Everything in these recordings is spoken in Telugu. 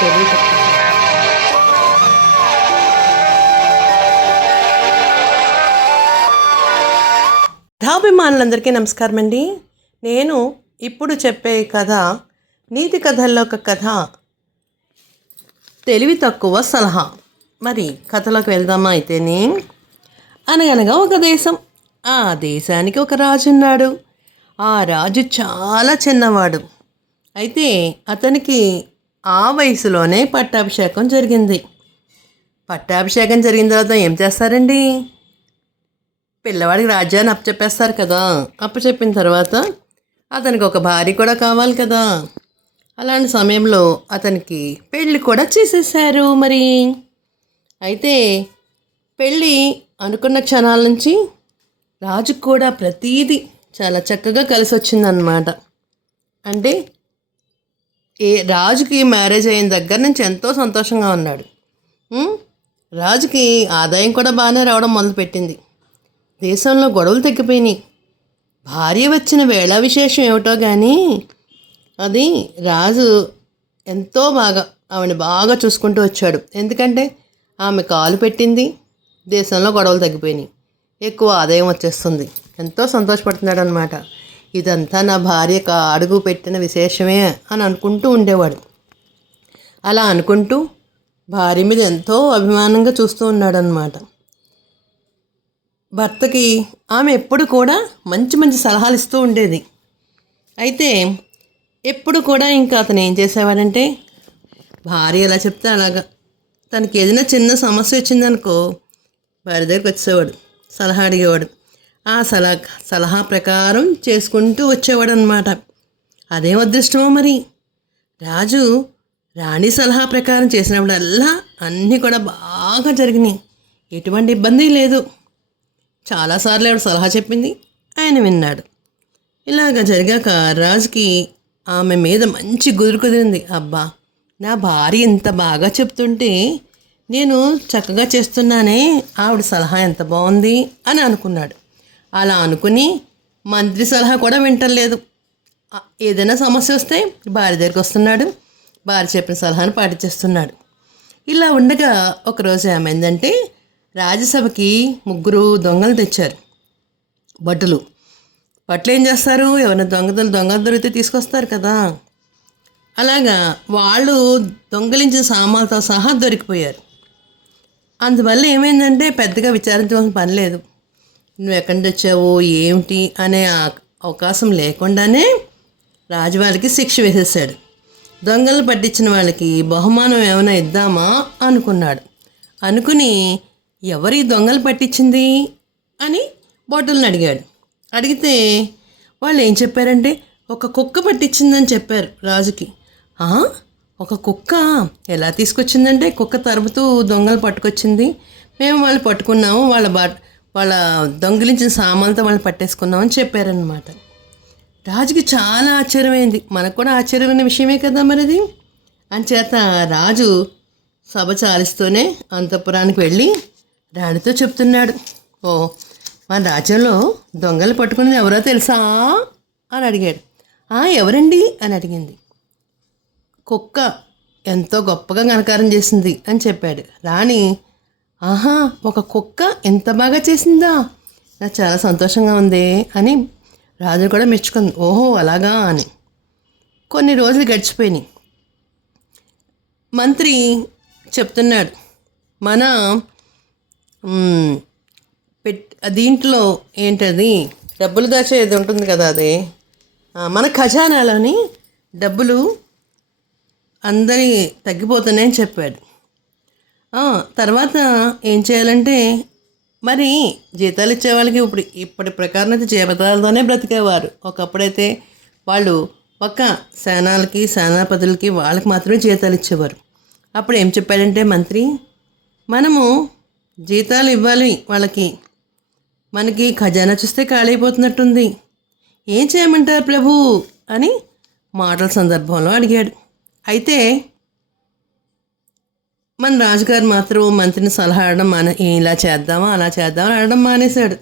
తెలియదు కథాభిమానులందరికీ నమస్కారం అండి నేను ఇప్పుడు చెప్పే కథ నీతి కథల్లో ఒక కథ తెలివి తక్కువ సలహా. మరి కథలోకి వెళ్దామా అయితేనే? అనగనగా ఒక దేశం. ఆ దేశానికి ఒక రాజు ఉన్నాడు. ఆ రాజు చాలా చిన్నవాడు. అయితే అతనికి ఆ వయసులోనే పట్టాభిషేకం జరిగింది. పట్టాభిషేకం జరిగిన తర్వాత ఏం చేస్తారండి? పిల్లవాడికి రాజ్యాన్ని అప్పచెప్పేస్తారు కదా. అప్పచెప్పిన తర్వాత అతనికి ఒక భార్య కూడా కావాలి కదా. అలాంటి సమయంలో అతనికి పెళ్ళి కూడా చేసేసారు మరి. అయితే పెళ్ళి అనుకున్న క్షణాల నుంచి రాజుకు కూడా ప్రతీది చాలా చక్కగా కలిసి వచ్చిందనమాట అంటే ఏ రాజుకి మ్యారేజ్ అయిన దగ్గర నుంచి ఎంతో సంతోషంగా ఉన్నాడు. రాజుకి ఆదాయం కూడా బాగానే రావడం మొదలుపెట్టింది. దేశంలో గొడవలు తగ్గిపోయినాయి. భార్య వచ్చిన వేళ విశేషం ఏమిటో కానీ అది రాజు ఎంతో బాగా ఆవిడ బాగా చూసుకుంటూ వచ్చాడు. ఎందుకంటే ఆమె కాలు పెట్టింది దేశంలో గొడవలు తగ్గిపోయినాయి. ఎక్కువ ఆదాయం వచ్చేస్తుంది. ఎంతో సంతోషపడుతున్నాడు అనమాట ఇదంతా నా భార్యకు అడుగు పెట్టిన విశేషమే అని అనుకుంటూ ఉండేవాడు. అలా అనుకుంటూ భార్య మీద ఎంతో అభిమానంగా చూస్తూ ఉన్నాడనమాట భర్తకి ఆమె ఎప్పుడు కూడా మంచి మంచి సలహాలు ఇస్తూ ఉండేది. అయితే ఎప్పుడు కూడా ఇంకా అతను ఏం చేసేవాడంటే భార్య ఎలా చెప్తే అలాగా. తనకి ఏదైనా చిన్న సమస్య వచ్చిందనుకో భార్య దగ్గరికి వచ్చేవాడు సలహా అడిగేవాడు. ఆ సలహా సలహా ప్రకారం చేసుకుంటూ వచ్చేవాడనమాట అదేం అదృష్టమో మరి. రాజు రాణి సలహా ప్రకారం చేసినప్పుడల్లా అన్నీ కూడా బాగా జరిగినాయి. ఎటువంటి ఇబ్బంది లేదు. చాలాసార్లు ఆవిడ సలహా చెప్పింది ఆయన విన్నాడు. ఇలాగ జరిగాక రాజుకి ఆమె మీద మంచి గుదురు కుదిరింది. అబ్బా నా భార్య ఇంత బాగా చెప్తుంటే నేను చక్కగా చేస్తున్నానే ఆవిడ సలహా ఎంత బాగుంది అని అనుకున్నాడు. అలా అనుకుని మంత్రి సలహా కూడా వింటలేదు. ఏదైనా సమస్య వస్తే భార్య దగ్గరికి వస్తున్నాడు. భార్య చెప్పిన సలహాను పాటించేస్తున్నాడు. ఇలా ఉండగా ఒకరోజు ఏమైందంటే రాజ్యసభకి ముగ్గురు దొంగలు తెచ్చారు. భటులు భట్లు ఏం చేస్తారు? ఎవరైనా దొంగతలు దొంగలు దొరికితే తీసుకొస్తారు కదా. అలాగా వాళ్ళు దొంగలించిన సామాన్లతో సహా దొరికిపోయారు. అందువల్ల ఏమైందంటే పెద్దగా విచారించవలసిన పని లేదు. నువ్వు ఎక్కడి నుంచి వచ్చావు ఏమిటి అనే అవకాశం లేకుండానే రాజువారికి శిక్ష వేసేసాడు దొంగలు పట్టించిన వాళ్ళకి బహుమానం ఏమైనా ఇద్దామా అనుకున్నాడు. అనుకుని ఎవరి దొంగలు పట్టించింది అని బాటిల్ని అడిగాడు. అడిగితే వాళ్ళు ఏం చెప్పారంటే ఒక కుక్క పట్టించిందని చెప్పారు రాజుకి. "ఆ? ఒక కుక్క? ఎలా తీసుకొచ్చిందంటే కుక్క తరుపుతూ దొంగలు పట్టుకొచ్చింది. మేము వాళ్ళు పట్టుకున్నాము వాళ్ళ బా వాళ్ళ దొంగిలించిన సామాన్లతో వాళ్ళని పట్టేసుకున్నామని చెప్పారనమాట రాజుకి చాలా ఆశ్చర్యమైంది. మనకు కూడా ఆశ్చర్యమైన విషయమే కదా మరిది? అంచేత రాజు సభ చాలిస్తూనే అంతఃపురానికి వెళ్ళి రాణితో చెప్తున్నాడు. ఓ మన రాజ్యంలో దొంగలు పట్టుకునేది ఎవరో తెలుసా? అని అడిగాడు. "ఆ, ఎవరండి? అని అడిగింది. కుక్క ఎంతో గొప్పగా గణకారం చేసింది అని చెప్పాడు. రాణి ఆహా ఒక కుక్క ఎంత బాగా చేసిందా? నాకు చాలా సంతోషంగా ఉంది అని రాజు కూడా మెచ్చుకుంది. ఓహో అలాగా అని. కొన్ని రోజులు గడిచిపోయినాయి. మంత్రి చెప్తున్నాడు మన పెట్ దీంట్లో ఏంటది డబ్బులు దాచేది ఉంటుంది కదా అది. మన ఖజానాలోని డబ్బులు అందరి తగ్గిపోతున్నాయని చెప్పాడు. తర్వాత ఏం చేయాలంటే మరి జీతాలు ఇచ్చే వాళ్ళకి ఇప్పుడు ఇప్పటి ప్రకారం అయితే జీతాలతోనే బ్రతికేవారు. ఒకప్పుడైతే వాళ్ళు ఒక సేనాలకి సేనాపతులకి వాళ్ళకి మాత్రమే జీతాలు ఇచ్చేవారు. అప్పుడు ఏం చెప్పాడంటే మంత్రి మనము జీతాలు ఇవ్వాలి వాళ్ళకి. మనకి ఖజానా చూస్తే ఖాళీ అయిపోతున్నట్టుంది. ఏం చేయమంటారు ప్రభు? అని మాటల సందర్భంలో అడిగాడు. అయితే మన రాజుగారు మాత్రం మంత్రిని సలహా అడడం మన ఇలా చేద్దామా అలా చేద్దామా అడడం మానేశాడు.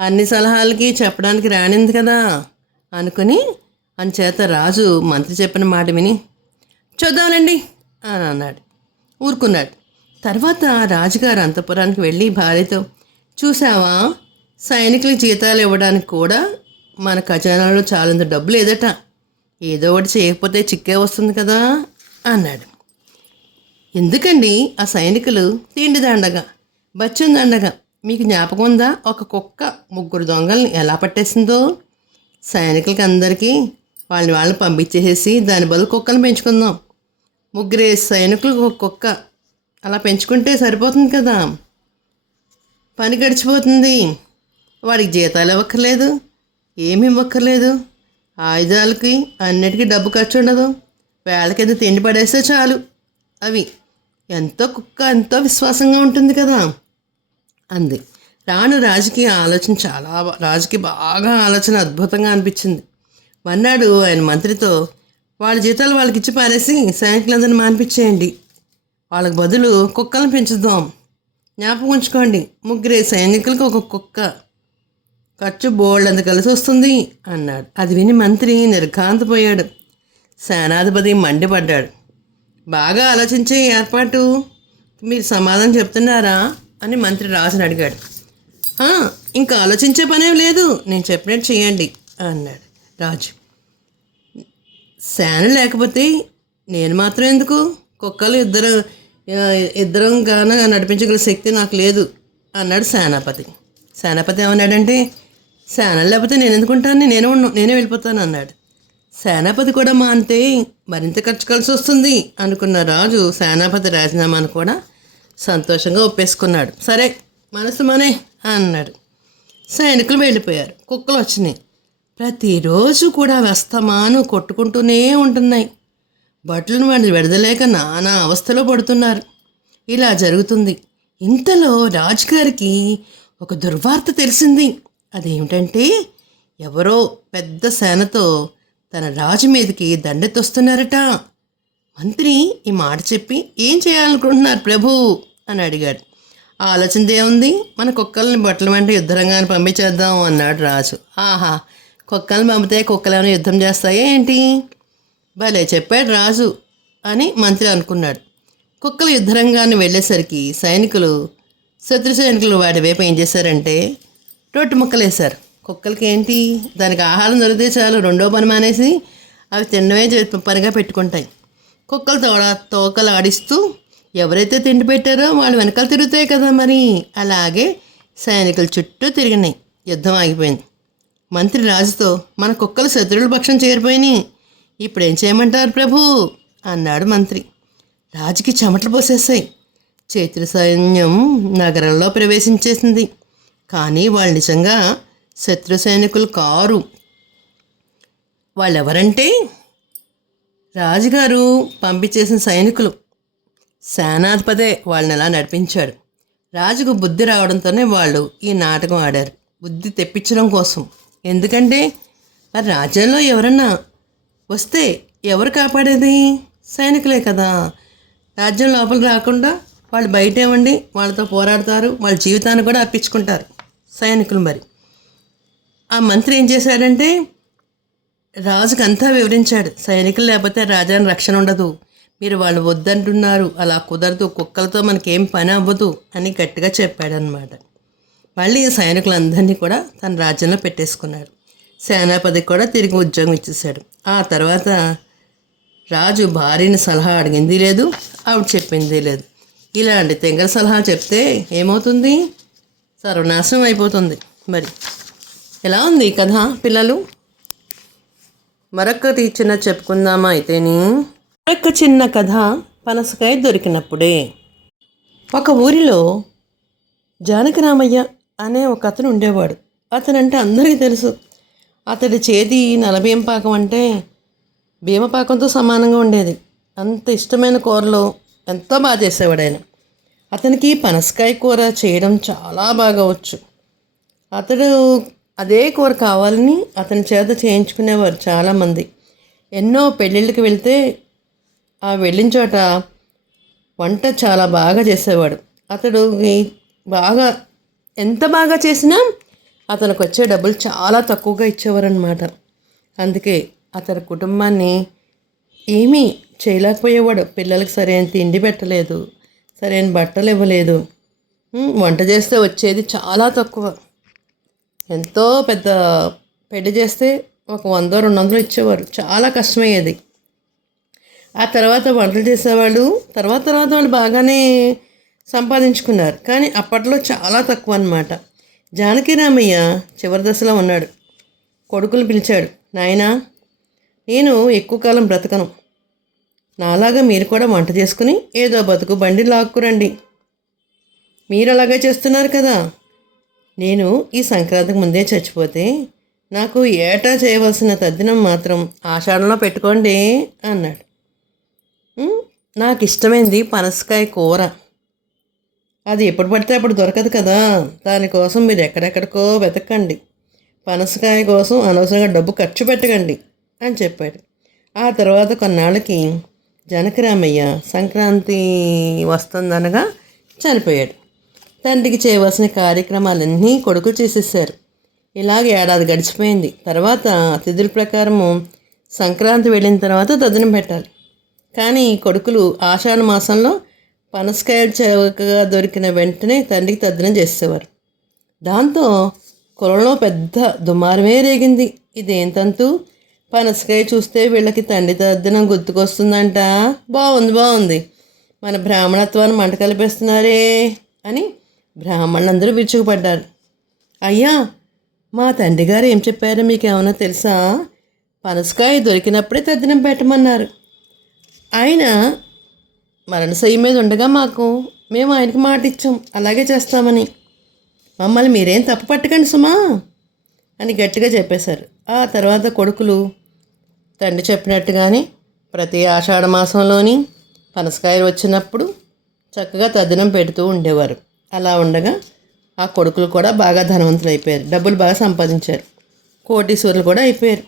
అన్ని సలహాలకి చెప్పడానికి రానింది కదా అనుకుని అంచేత రాజు మంత్రి చెప్పిన మాట విని చూద్దాంలేండి అని అన్నాడు. ఊరుకున్నాడు. తర్వాత రాజుగారు అంతపురానికి వెళ్ళి భార్యతో చూసావా సైనికుల జీతాలు ఇవ్వడానికి కూడా మన ఖజానాలో చాలంత డబ్బు లేదట. ఏదో ఒకటి చేయకపోతే చిక్కే వస్తుంది కదా అన్నాడు. ఎందుకండి ఆ సైనికులు తిండి దండగా బచ్చం దండగా? మీకు జ్ఞాపకం ఉందా? ఒక కుక్క ముగ్గురు దొంగల్ని ఎలా పట్టేసిందో? సైనికులకి అందరికీ వాళ్ళని వాళ్ళని పంపించేసేసి దాని బదులు కుక్కలు పెంచుకుందాం. ముగ్గురే సైనికులకు ఒక కుక్క. అలా పెంచుకుంటే సరిపోతుంది కదా. పని గడిచిపోతుంది. వాడికి జీతాలు ఇవ్వక్కర్లేదు. ఏమి ఇవ్వక్కర్లేదు. ఆయుధాలకి అన్నిటికీ డబ్బు ఖర్చు ఉండదు. వేళ కింద తిండి పడేస్తే చాలు. అవి ఎంతో కుక్క ఎంతో విశ్వాసంగా ఉంటుంది కదా. అంది. రాను రాజుకి ఆలోచన చాలా రాజుకి బాగా ఆలోచన అద్భుతంగా అనిపించింది. మన్నాడు ఆయన మంత్రితో వాళ్ళ జీతాలు వాళ్ళకి ఇచ్చి పారేసి సైనికులందరిని మానిపించేయండి. వాళ్ళకి బదులు కుక్కలను పెంచుదాం. జ్ఞాపకం ఉంచుకోండి. ముగ్గురే సైనికులకు ఒక కుక్క. ఖర్చు బోల్డ్ అంత కలిసి వస్తుంది అన్నాడు. అది విని మంత్రి నిర్ఘాంతపోయాడు. సేనాధిపతి మండిపడ్డాడు. బాగా ఆలోచించే ఏర్పాటు. మీరు సమాధానం చెప్తున్నారా? అని మంత్రి రాజుని అడిగాడు. ఇంకా ఆలోచించే పనేం లేదు. నేను చెప్పినట్టు చేయండి అన్నాడు రాజు. శాన లేకపోతే నేను మాత్రం ఎందుకు? కుక్కలు ఇద్దరు ఇద్దరం గాన నడిపించగల శక్తి నాకు లేదు అన్నాడు సేనాపతి. సేనాపతి ఏమన్నాడంటే సేన లేకపోతే నేను ఎందుకుంటాను? నేను ఉన్న- నేనే వెళ్ళిపోతాను అన్నాడు. సేనాపతి కూడా మా అంతే మరింత ఖర్చు కలిసి వస్తుంది అనుకున్న రాజు సేనాపతి రాజీనామాను కూడా సంతోషంగా ఒప్పేసుకున్నాడు. సరే మనసు మనే అన్నాడు. సైనికులు వెళ్ళిపోయారు. కుక్కలు వచ్చినాయి. ప్రతిరోజు కూడా వ్యస్తమాను కొట్టుకుంటూనే ఉంటున్నాయి. బట్టలను వాళ్ళు విడదలేక నానా అవస్థలో పడుతున్నారు. ఇలా జరుగుతుంది. ఇంతలో రాజుగారికి ఒక దుర్వార్త తెలిసింది. అదేమిటంటే ఎవరో పెద్ద సేనతో తన రాజు మీదకి దండెత్తొస్తున్నారట. మంత్రి ఈ మాట చెప్పి ఏం చేయాలనుకుంటున్నారు ప్రభు? అని అడిగాడు. ఆలోచన ఏముంది? మన కుక్కల్ని బట్టల వెంట యుద్ధరంగాన్ని పంపించేద్దాం అన్నాడు రాజు. ఆహా కుక్కల్ని పంపితే కుక్కలేమైనా యుద్ధం చేస్తాయా ఏంటి? భలే చెప్పాడు రాజు అని మంత్రి అనుకున్నాడు. కుక్కలు యుద్ధరంగాన్ని వెళ్ళేసరికి సైనికులు శత్రు సైనికులు వాటి వైపు ఏం చేశారంటే రొట్టె ముక్కలేశారు. కుక్కలకి ఏంటి దానికి ఆహారం దొరికితే చాలు రెండో పని మానేసి అవి తినడమే పనిగా పెట్టుకుంటాయి. కుక్కలు తోడ తోకలు ఆడిస్తూ ఎవరైతే తిండి పెట్టారో వాళ్ళు వెనకాల తిరుగుతాయి కదా మరి. అలాగే సైనికుల చుట్టూ తిరిగినాయి. యుద్ధం ఆగిపోయింది. మంత్రి రాజుతో మన కుక్కలు శత్రువుల పక్షం చేరిపోయినాయి. ఇప్పుడు ఏం చేయమంటారు ప్రభు? అన్నాడు మంత్రి. రాజుకి చెమటలు పోసేస్తాయి చైత్ర సైన్యం నగరంలో ప్రవేశించేసింది. కానీ వాళ్ళు నిజంగా శత్రు సైనికులు కారు. వాళ్ళెవరంటే? రాజుగారు పంపించేసిన సైనికులు. సేనాధిపతే వాళ్ళని ఎలా నడిపించాడు? రాజుకు బుద్ధి రావడంతోనే వాళ్ళు ఈ నాటకం ఆడారు. బుద్ధి తెప్పించడం కోసం. ఎందుకంటే? మరి రాజ్యంలో ఎవరన్నా వస్తే ఎవరు కాపాడేది? సైనికులే కదా. రాజ్యం లోపల రాకుండా వాళ్ళు బయటే ఉండి వాళ్ళతో పోరాడతారు వాళ్ళ జీవితాన్ని కూడా అర్పించుకుంటారు సైనికులు మరి. ఆ మంత్రి ఏం చేశాడంటే రాజుకు అంతా వివరించాడు. సైనికులు లేకపోతే రాజాని రక్షణ ఉండదు. మీరు వాళ్ళు వద్దంటున్నారు. అలా కుదరదు. కుక్కలతో మనకేం పని అవ్వదు అని గట్టిగా చెప్పాడనమాట మళ్ళీ ఈ సైనికులందరినీ కూడా తన రాజ్యంలో పెట్టేసుకున్నాడు. సేనాపతి కూడా తిరిగి ఉద్యోగం ఇచ్చేసాడు ఆ తర్వాత రాజు భార్యని సలహా అడిగింది లేదు ఆవిడ చెప్పింది లేదు. ఇలాంటి తెంగర సలహా చెప్తే ఏమవుతుంది? సర్వనాశనం అయిపోతుంది. మరి ఎలా ఉంది కథ పిల్లలు? మరొక చిన్న చెప్పుకుందామా అయితేని? మరొక చిన్న కథ పనసకాయ దొరికినప్పుడే. ఒక ఊరిలో జానకరామయ్య అనే ఒక అతను ఉండేవాడు. అతనంటే అందరికీ తెలుసు. అతడి చేతి నలభీం పాకం అంటే భీమపాకంతో సమానంగా ఉండేది. అంత ఇష్టమైన కూరలో ఎంతో బాగా చేసేవాడు ఆయన అతనికి పనసకాయ కూర చేయడం చాలా బాగా వచ్చు. అతడు అదే కూర కావాలని అతని చేత చేయించుకునేవారు చాలామంది. ఎన్నో పెళ్ళిళ్ళకి వెళ్తే ఆ వెళ్ళిన చోట వంట చాలా బాగా చేసేవాడు. అతడు బాగా ఎంత బాగా చేసినా అతనికి వచ్చే డబ్బులు చాలా తక్కువగా ఇచ్చేవారనమాట అందుకే అతని కుటుంబాన్ని ఏమీ చేయలేకపోయేవాడు. పిల్లలకి సరైన తిండి పెట్టలేదు సరైన బట్టలు ఇవ్వలేదు. వంట చేస్తే వచ్చేది చాలా తక్కువ. ఎంతో పెద్ద పెళ్ళి చేస్తే ఒక వంద రెండు వందలు ఇచ్చేవారు చాలా కష్టమయ్యేది. ఆ తర్వాత వంటలు చేసేవాళ్ళు తర్వాత తర్వాత వాళ్ళు బాగానే సంపాదించుకున్నారు. కానీ అప్పట్లో చాలా తక్కువ అన్నమాట. జానకి రామయ్య చివరి దశలో ఉన్నాడు. కొడుకులు పిలిచాడు. నాయనా నేను ఎక్కువ కాలం బ్రతకను. నాలాగా మీరు కూడా వంట చేసుకుని ఏదో బతుకు బండి లాక్కురండి. మీరు అలాగే చేస్తున్నారు కదా. నేను ఈ సంక్రాంతికి ముందే చచ్చిపోతే నాకు ఏటా చేయవలసిన తద్దినం మాత్రం ఆషాఢంలో పెట్టుకోండి అన్నాడు. నాకు ఇష్టమైంది పనసకాయ కూర. అది ఎప్పుడు పడితే అప్పుడు దొరకదు కదా. దానికోసం మీరు ఎక్కడెక్కడికో వెతకండి. పనసకాయ కోసం అనవసరంగా డబ్బు ఖర్చు పెట్టకండి అని చెప్పాడు. ఆ తర్వాత కొన్నాళ్ళకి జనకరామయ్య సంక్రాంతి వస్తుందనగా చనిపోయాడు. తండ్రికి చేయవలసిన కార్యక్రమాలన్నీ కొడుకు చేసేసారు ఇలాగే ఏడాది గడిచిపోయింది. తర్వాత తిథుల ప్రకారము సంక్రాంతి వెళ్ళిన తర్వాత తద్దినం పెట్టాలి. కానీ కొడుకులు ఆషాఢ మాసంలో పనసకాయలు చౌకగా దొరికిన వెంటనే తండ్రికి తద్దినం చేసేవారు. దాంతో కులంలో పెద్ద దుమారమే రేగింది. ఇదేంతంతు? పనసకాయ చూస్తే వీళ్ళకి తండ్రి తద్దినం గుర్తుకొస్తుందంట? బాగుంది బాగుంది మన బ్రాహ్మణత్వాన్ని మంట కలిపేస్తున్నారే అని బ్రాహ్మణులందరూ విరుచుకుపడ్డారు. అయ్యా మా తండ్రి గారు ఏం చెప్పారో మీకు ఏమైనా తెలుసా? పనసకాయ దొరికినప్పుడే తద్దినం పెట్టమన్నారు. ఆయన మరణశయ్య మీద ఉండగా మాకు మేము ఆయనకి మాట ఇచ్చాం. అలాగే చేస్తామని. మమ్మల్ని మీరేం తప్పు పట్టకండి సుమా అని గట్టిగా చెప్పేశారు. ఆ తర్వాత కొడుకులు తండ్రి చెప్పినట్టుగానే ప్రతి ఆషాఢ మాసంలోని పనసకాయలు వచ్చినప్పుడు చక్కగా తద్దినం పెడుతూ ఉండేవారు. అలా ఉండగా ఆ కొడుకులు కూడా బాగా ధనవంతులు అయిపోయారు. డబ్బులు బాగా సంపాదించారు. కోటీశ్వరులు కూడా అయిపోయారు.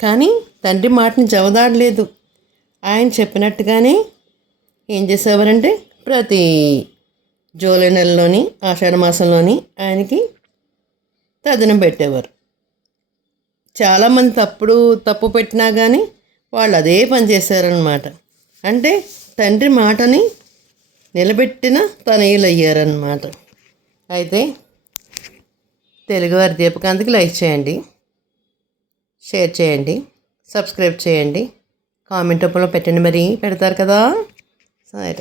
కానీ తండ్రి మాటని జవదాడలేదు ఆయన చెప్పినట్టుగానే ఏం చేసేవారంటే ప్రతి జూలై నెలలోని ఆషాఢ మాసంలోని ఆయనకి తదనం పెట్టేవారు. చాలామంది తప్పుడు తప్పు పెట్టినా కానీ వాళ్ళు అదే పని చేశారనమాట అంటే తండ్రి మాటని నిలబెట్టిన తనయులు అయ్యారనమాట అయితే తెలుగువారి దీపకాంతికి లైక్ చేయండి షేర్ చేయండి సబ్స్క్రైబ్ చేయండి. కామెంట్ రూపంలో పెట్టండి మరి. పెడతారు కదా? సరే